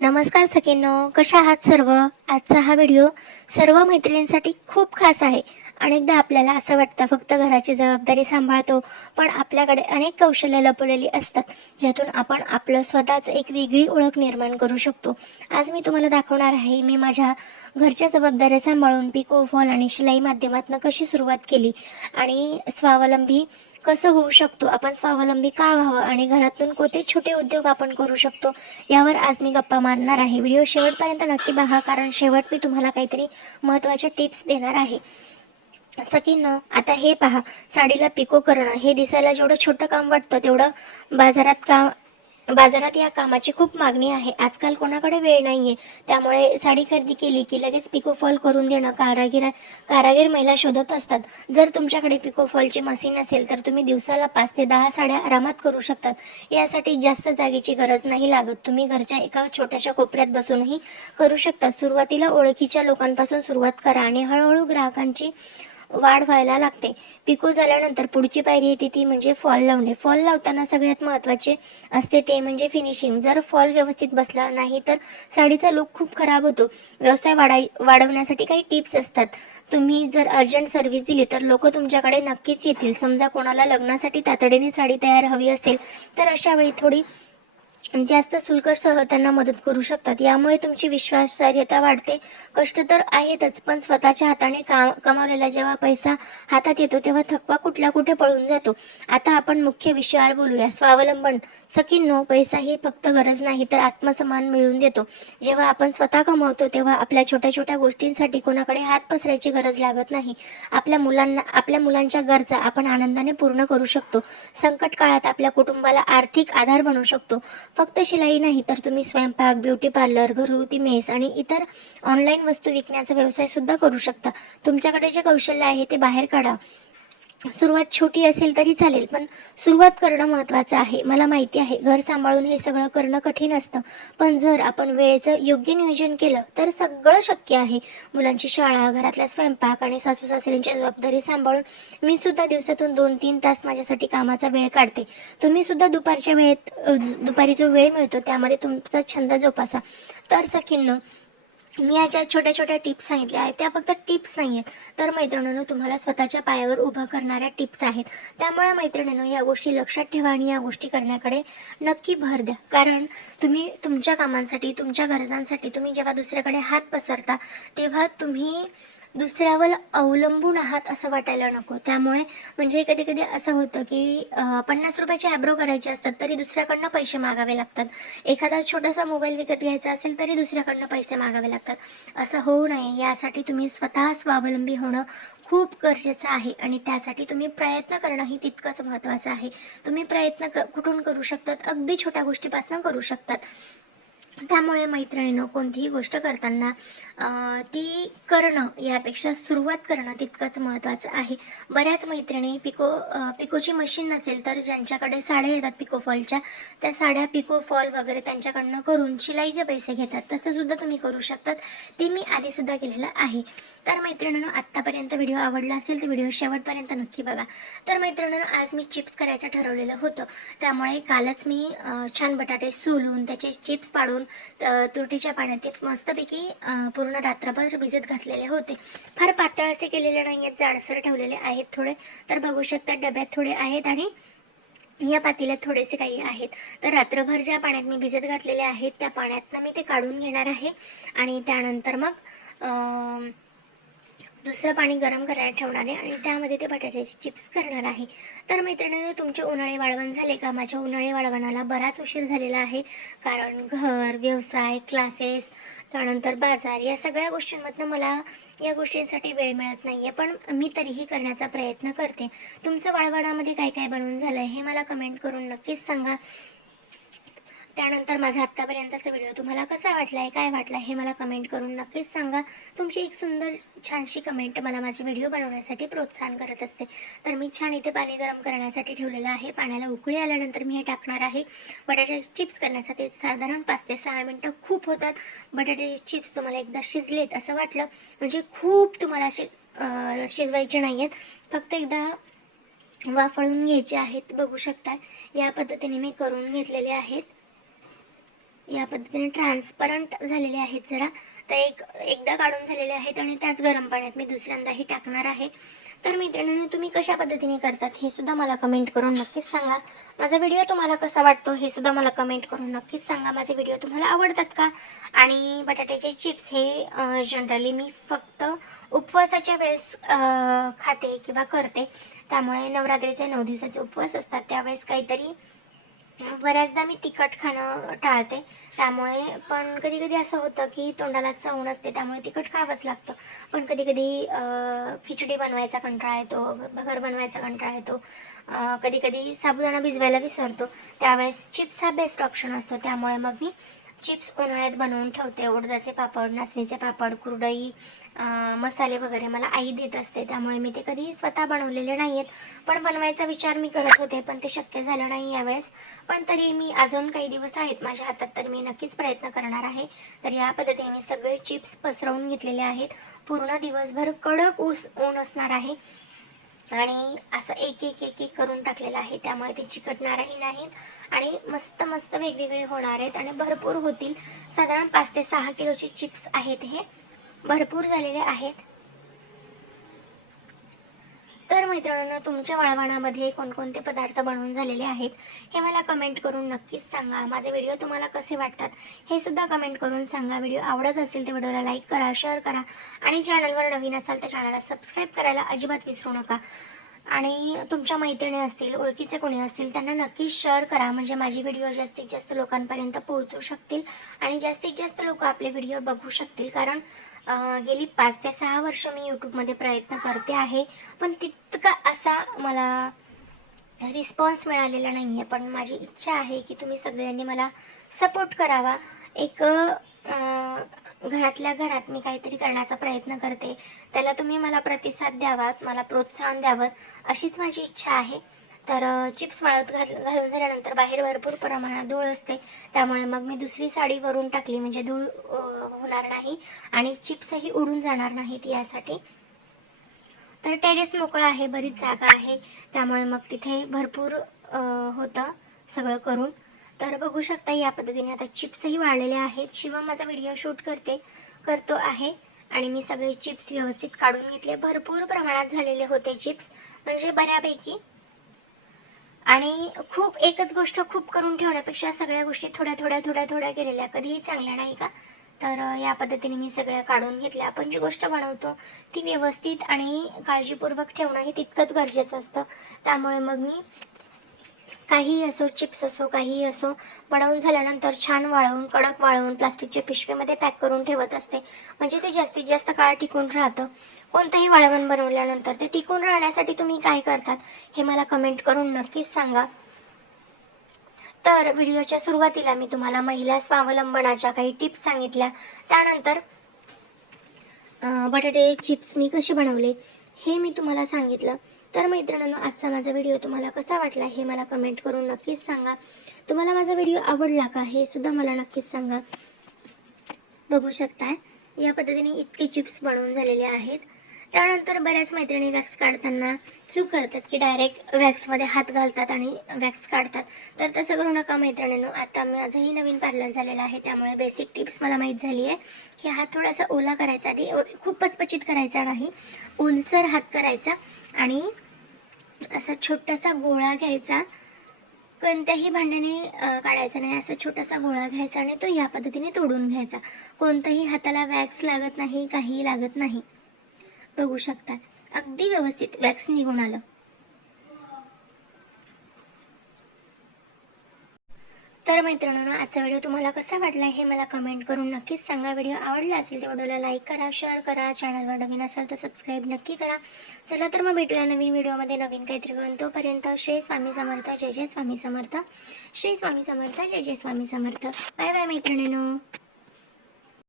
नमस्कार सखींनो, कशा आहात सर्व? आजचा हा व्हिडिओ सर्व मैत्रिणींसाठी खूप खास आहे. अनेकदा आपल्याला असं वाटतं फक्त घराची जबाबदारी सांभाळतो, पण आपल्याकडे अनेक कौशल्य लपवलेली असतात, ज्यातून आपण आपलं स्वतःच एक वेगळी ओळख निर्माण करू शकतो. आज मी तुम्हाला दाखवणार आहे, मी माझ्या घरच्या जबाबदाऱ्या सांभाळून पिको, फॉल आणि शिलाई माध्यमातून कशी सुरुवात केली आणि स्वावलंबी कसं होऊ शकतो, आपण स्वावलंबी का व्हावं आणि घरातून कोणते छोटे उद्योग आपण करू शकतो, यावर आज मी गप्पा मारणार आहे. व्हिडिओ शेवटपर्यंत नक्की पहा, कारण शेवट मी तुम्हाला काहीतरी महत्त्वाच्या टिप्स देणार आहे. सकीनं आता हे पहा, साडीला पिको करणं हे दिसायला जेवढं छोटं काम वाटतं, तेवढं बाजारात काम बाजारात या कामाची खूप मागणी आहे. आजकाल कोणाकडे वेळ नाहीये, त्यामुळे साडी खरेदी केली की लगेच पिको फॉल करून देणं कारागीर महिला शोधत असतात. जर तुमच्याकडे पिको फॉलची मशीन असेल तर तुम्ही दिवसाला 5 ते 10 साड्या आरामात करू शकतात. यासाठी जास्त जागेची गरज नाही लागत. तुम्ही घरच्या एका छोट्याशा कोपऱ्यात बसूनही करू शकता. सुरुवातीला ओळखीच्या लोकांपासून सुरुवात करा आणि हळूहळू ग्राहकांची वाढ व्हायला लागते. पिको झाल्यानंतर पुढची पायरी येते, ती म्हणजे फॉल लावणे. फॉल लावताना सगळ्यात महत्त्वाचे असते ते म्हणजे फिनिशिंग. जर फॉल व्यवस्थित बसला नाही तर साडीचा लुक खूप खराब होतो. व्यवसाय वाढवण्यासाठी काही टिप्स असतात. तुम्ही जर अर्जंट सर्व्हिस दिली तर लोक तुमच्याकडे नक्कीच येतील. समजा कोणाला लग्नासाठी तातडीने साडी तयार हवी असेल, तर अशा वेळी थोडी जास्त शुल्कसह त्यांना मदत करू शकतात. यामुळे तुमची विश्वासार्हता वाढते. कष्ट तर आहेतच, पण स्वतःच्या हाताने कमावलेला जेव्हा पैसा हातात येतो तेव्हा थकवा कुठला कुठे पळून जातो. आता आपण मुख्य विषयावर बोलूया, स्वावलंबन. सखींनो, पैसा ही फक्त गरज नाही तर आत्मसन्मान मिळवून देतो. जेव्हा आपण स्वतः कमावतो तेव्हा आपल्या छोट्या छोट्या गोष्टींसाठी कोणाकडे हात पसरायची गरज लागत नाही. आपल्या मुलांच्या गरजा आपण आनंदाने पूर्ण करू शकतो. संकट काळात आपल्या कुटुंबाला आर्थिक आधार बनवू शकतो. फक्त शिलाई नाही तर तुम्ही स्वयंपाक, ब्युटी पार्लर, घरगुती मेस आणि इतर ऑनलाईन वस्तू विकण्याचा व्यवसाय सुद्धा करू शकता. तुमच्याकडे जे कौशल्य आहे ते बाहेर काढा. सुरुवात छोटी असेल तरी चालेल, पण सुरुवात करणं महत्त्वाचं आहे. मला माहिती आहे, घर सांभाळून हे सगळं करणं कठीण असतं, पण जर आपण वेळेचं योग्य नियोजन केलं तर सगळं शक्य आहे. मुलांची शाळा, घरातला स्वयंपाक आणि सासू सासऱ्यांची जबाबदारी सांभाळून मी सुद्धा दिवसातून 2-3 तास माझ्यासाठी कामाचा वेळ काढते. तुम्ही सुद्धा दुपारी जो वेळ मिळतो त्यामध्ये तुमचा छंद जोपासा. तर सखींनो, मी या ज्या छोट्या छोट्या टिप्स सांगितल्या आहेत त्या फक्त टिप्स नाही आहेत, तर मैत्रिणींनो, तुम्हाला स्वतःच्या पायावर उभं करणाऱ्या टिप्स आहेत. त्यामुळे मैत्रिणींनो, या गोष्टी लक्षात ठेवा आणि या गोष्टी करण्याकडे नक्की भर द्या. कारण तुम्ही तुमच्या कामांसाठी, तुमच्या गरजांसाठी तुम्ही जेव्हा दुसऱ्याकडे हात पसरता तेव्हा तुम्ही दुसऱ्यावर अवलंबून आहात असं वाटायला नको. त्यामुळे म्हणजे कधी कधी असं होतं की 50 रुपयाचे ॲब्रो करायचे असतात तरी दुसऱ्याकडनं पैसे मागावे लागतात. एखादा छोटासा मोबाईल विकत घ्यायचा असेल तरी दुसऱ्याकडनं पैसे मागावे लागतात. असं होऊ नये, यासाठी तुम्ही स्वतः स्वावलंबी होणं खूप गरजेचं आहे आणि त्यासाठी तुम्ही प्रयत्न करणंही तितकंच महत्त्वाचं आहे. तुम्ही प्रयत्न कुठून करू शकतात? अगदी छोट्या गोष्टीपासून करू शकतात. त्यामुळे मैत्रिणींनो, कोणतीही गोष्ट करताना ती करणं यापेक्षा सुरुवात करणं तितकंच महत्त्वाचं आहे. बऱ्याच मैत्रिणी पिकोची मशीन नसेल तर ज्यांच्याकडे साड्या येतात पिको फॉलच्या, त्या साड्या पिको फॉल वगैरे त्यांच्याकडनं करून शिलाईचे पैसे घेतात. तसंसुद्धा तुम्ही करू शकतात. ते मी आधीसुद्धा केलेलं आहे. तर मैत्रिणींनो, आत्तापर्यंत व्हिडिओ आवडला असेल तर व्हिडिओ शेवटपर्यंत नक्की बघा. तर मैत्रिणींनो, आज मी चिप्स करायचं ठरवलेलं होतं, त्यामुळे कालच मी छान बटाटे सोलून त्याचे चिप्स पाडून तुरटीच्या पाण्यात मस्तपैकी पूर्ण रात्रभर भिजत घातलेले होते. फार पातळ असे केलेले नाही आहेत, जाडसर ठेवलेले आहेत थोडे. तर बघू शकता, डब्यात थोडे आहेत आणि या पातेल्यात थोडेसे काही आहेत. तर रात्रभर ज्या पाण्यात मी भिजत घातलेले आहेत त्या पाण्यातनं मी ते काढून घेणार आहे आणि त्यानंतर मग दुसरं पाणी गरम करायला ठेवणार आहे आणि त्यामध्ये ते बटाट्याचे चिप्स करणार आहे. तर मैत्रिणींनो, तुमचे उन्हाळी वाळवण झाले का? माझ्या उन्हाळी वाळवणाला बराच उशीर झालेला आहे, कारण घर, व्यवसाय, क्लासेस, त्यानंतर बाजार या सगळ्या गोष्टींमधनं मला या गोष्टींसाठी वेळ मिळत नाही आहे, पण मी तरीही करण्याचा प्रयत्न करते. तुमचं वाळवणामध्ये काय काय बनवून झालं आहे हे मला कमेंट करून नक्कीच सांगा. त्यानंतर माझा आत्तापर्यंतचा व्हिडिओ तुम्हाला कसा वाटला आहे, काय वाटला हे मला कमेंट करून नक्कीच सांगा. तुमची एक सुंदर छानशी कमेंट मला माझे व्हिडिओ बनवण्यासाठी प्रोत्साहन करत असते. तर मी छान इथे पाणी गरम करण्यासाठी ठेवलेलं आहे. पाण्याला उकळी आल्यानंतर मी हे टाकणार आहे. बटाट्याचे चिप्स करण्यासाठी साधारण 5 ते 6 मिनटं खूप होतात. बटाट्याचे चिप्स तुम्हाला एकदा शिजलेत असं वाटलं म्हणजे खूप तुम्हाला असे शिजवायचे नाही आहेत, फक्त एकदा वाफळून घ्यायचे आहेत. बघू शकता, या पद्धतीने मी करून घेतलेले आहेत. या पद्धतीने ट्रान्सपरंट झालेले आहेत जरा. तर एकदा काढून झालेले आहेत आणि त्याच गरम पाण्यात मी दुसऱ्यांदाही टाकणार आहे. तर मैत्रिणींनो, तुम्ही कशा पद्धतीने करतात हे सुद्धा मला कमेंट करून नक्कीच सांगा. माझा व्हिडिओ तुम्हाला कसा वाटतो हे सुद्धा मला कमेंट करून नक्कीच सांगा. माझे व्हिडिओ तुम्हाला आवडतात का? आणि बटाट्याचे चिप्स हे जनरली मी फक्त उपवासाच्या वेळेस खाते किंवा करते. त्यामुळे नवरात्रीचे 9 दिवसाचे उपवास असतात त्यावेळेस काहीतरी बऱ्याचदा मी तिखट खाणं टाळते. त्यामुळे पण कधी कधी असं होतं की तोंडाला चव नसते, त्यामुळे तिखट खावंच लागतं. पण कधी कधी खिचडी बनवायचा कंटाळा येतो, भगर बनवायचा कंटाळा येतो, कधी कधी साबुदाणा भिजवायला विसरतो. त्यावेळेस चिप्स हा बेस्ट ऑप्शन असतो. त्यामुळे मग मी चिप्स उन्हाळ्यात बनवून ठेवते. उडदाचे पापड, नाचणीचे पापड, कुरडई, मसाले वगैरे मला आई देत असते. त्यामुळे मी ते कधी स्वतः बनवलेले नाही आहेत. पण बनवायचा विचार मी करत होते, पण ते शक्य झालं नाही यावेळेस. पण तरी मी अजून काही दिवस आहेत माझ्या हातात, तर मी नक्कीच प्रयत्न करणार आहे. तर या पद्धतीने मी सगळे चिप्स पसरवून घेतलेले आहेत. पूर्ण दिवसभर कडक ऊन असणार आहे आणि असं एक एक एक एक करून टाकलेलं आहे. त्यामुळे ते चिकटणारही नाहीत आणि मस्त मस्त वेगवेगळे होणार आहेत आणि भरपूर होतील. साधारण 5 ते 6 किलोचे चिप्स आहेत. हे भरपूर झालेले आहेत. तर मैत्रिणींनो, तुमच्या वाळवणामध्ये कोणकोणते पदार्थ बनवून झालेले आहेत हे मला कमेंट करून नक्कीच सांगा. माझे व्हिडिओ तुम्हाला कसे वाटतात हे सुद्धा कमेंट करून सांगा. व्हिडिओ आवडत असेल तर व्हिडिओला लाईक करा, शेअर करा आणि चॅनलवर नवीन असाल तर चॅनलला सबस्क्राईब करायला अजिबात विसरू नका. आणि तुमच्या मैत्रिणी असतील, ओळखीचे कोणी असतील त्यांना नक्कीच शेअर करा, म्हणजे माझी व्हिडिओ जास्तीत जास्त लोकांपर्यंत पोहोचू शकतील आणि जास्तीत जास्त लोक आपले व्हिडिओ बघू शकतील. कारण गेली 5 ते 6 वर्ष मी यूट्यूबमध्ये प्रयत्न करते आहे, पण तितका असा मला रिस्पॉन्स मिळालेला नाही आहे. पण माझी इच्छा आहे की तुम्ही सगळ्यांनी मला सपोर्ट करावा. एक घरातल्या घरात मी काहीतरी करण्याचा प्रयत्न करते, त्याला तुम्ही मला प्रतिसाद द्यावात, मला प्रोत्साहन द्यावं, अशीच माझी इच्छा आहे. तर चिप्स वाळत घालून झाल्यानंतर बाहेर भरपूर प्रमाणात धूळ असते. त्यामुळे मग मी दुसरी साडी वरून टाकली, म्हणजे धूळ होणार नाही आणि चिप्सही उडून जाणार नाहीत यासाठी. तर टेरेस मोकळा आहे, बरीच जागा आहे, त्यामुळे मग तिथे भरपूर होतं सगळं करून. तर बघू शकता या पद्धतीने आता चिप्सही वाळलेले आहेत. शिवम माझा व्हिडिओ शूट करतो आहे आणि मी सगळे चिप्स व्यवस्थित काढून घेतले. भरपूर प्रमाणात झालेले होते चिप्स, म्हणजे बऱ्यापैकी. आणि खूप एकच गोष्ट खूप करून ठेवण्यापेक्षा सगळ्या गोष्टी थोड्या थोड्या थोड्या थोड्या केलेल्या कधीही चांगल्या, नाही का? तर या पद्धतीने मी सगळ्या काढून घेतल्या. आपण जी गोष्ट बनवतो ती व्यवस्थित आणि काळजीपूर्वक ठेवणं हे तितकंच गरजेचं असतं. त्यामुळे मग मी काहीही असो, चिप्स असो, काहीही असो, बनवून झाल्यानंतर छान वाळवून, कडक वाळवून प्लास्टिकच्या पिशवीमध्ये पॅक करून ठेवत असते, म्हणजे ते जास्तीत जास्त काळ टिकून राहतं. कोणतंही वाळवण बनवल्यानंतर ते टिकून राहण्यासाठी तुम्ही काय करतात हे मला कमेंट करून नक्कीच सांगा. तर व्हिडिओच्या सुरुवातीला मी तुम्हाला महिला स्वावलंबनाच्या काही टिप्स सांगितल्या. त्यानंतर बटाटे चिप्स मी कसे बनवले हे मी तुम्हाला सांगितलं. तर मैत्रिणींनो, आजचा माझा व्हिडिओ तुम्हाला कसा वाटला हे मला कमेंट करून नक्कीच सांगा. तुम्हाला माझा व्हिडिओ आवडला का हे सुद्धा मला नक्कीच सांगा. बघू शकता या पद्धतीने इतके चिप्स बनवून झालेले आहेत. त्यानंतर बऱ्याच मैत्रिणी वॅक्स काढताना चूक करतात की डायरेक्ट वॅक्समध्ये हात घालतात आणि वॅक्स काढतात. तर तसं करू नका मैत्रिणींनो. आता माझंही नवीन पार्लर झालेलं आहे, त्यामुळे बेसिक टिप्स मला माहीत झाली आहे की हात थोडासा ओला करायचा, आधी खूप पचपचित करायचा नाही, ओलसर हात करायचा आणि असा छोटासा गोळा घ्यायचा. कोणत्याही भांड्याने काढायचा नाही, असा छोटासा गोळा घ्यायचा आणि तो या पद्धतीने तोडून घ्यायचा. कोणत्याही हाताला वॅक्स लागत नाही, काहीही लागत नाही. बघू शकता अगदी व्यवस्थित वॅक्स निघून आलं. तर मैत्रिणींनो, आजचा व्हिडिओ तुम्हाला कसा वाटला हे मला कमेंट करून नक्कीच सांगा. व्हिडिओ आवडला असेल तर व्हिडिओला लाईक करा, शेअर करा, चॅनलवर नवीन असाल तर सबस्क्राईब नक्की करा. चला तर मग भेटूया नवीन व्हिडिओमध्ये नवीन काहीतरी घेऊन. तोपर्यंत श्री स्वामी समर्थ, जय जय स्वामी समर्थ. श्री स्वामी समर्थ, जय जय स्वामी समर्थ. बाय बाय मैत्रिणींनो.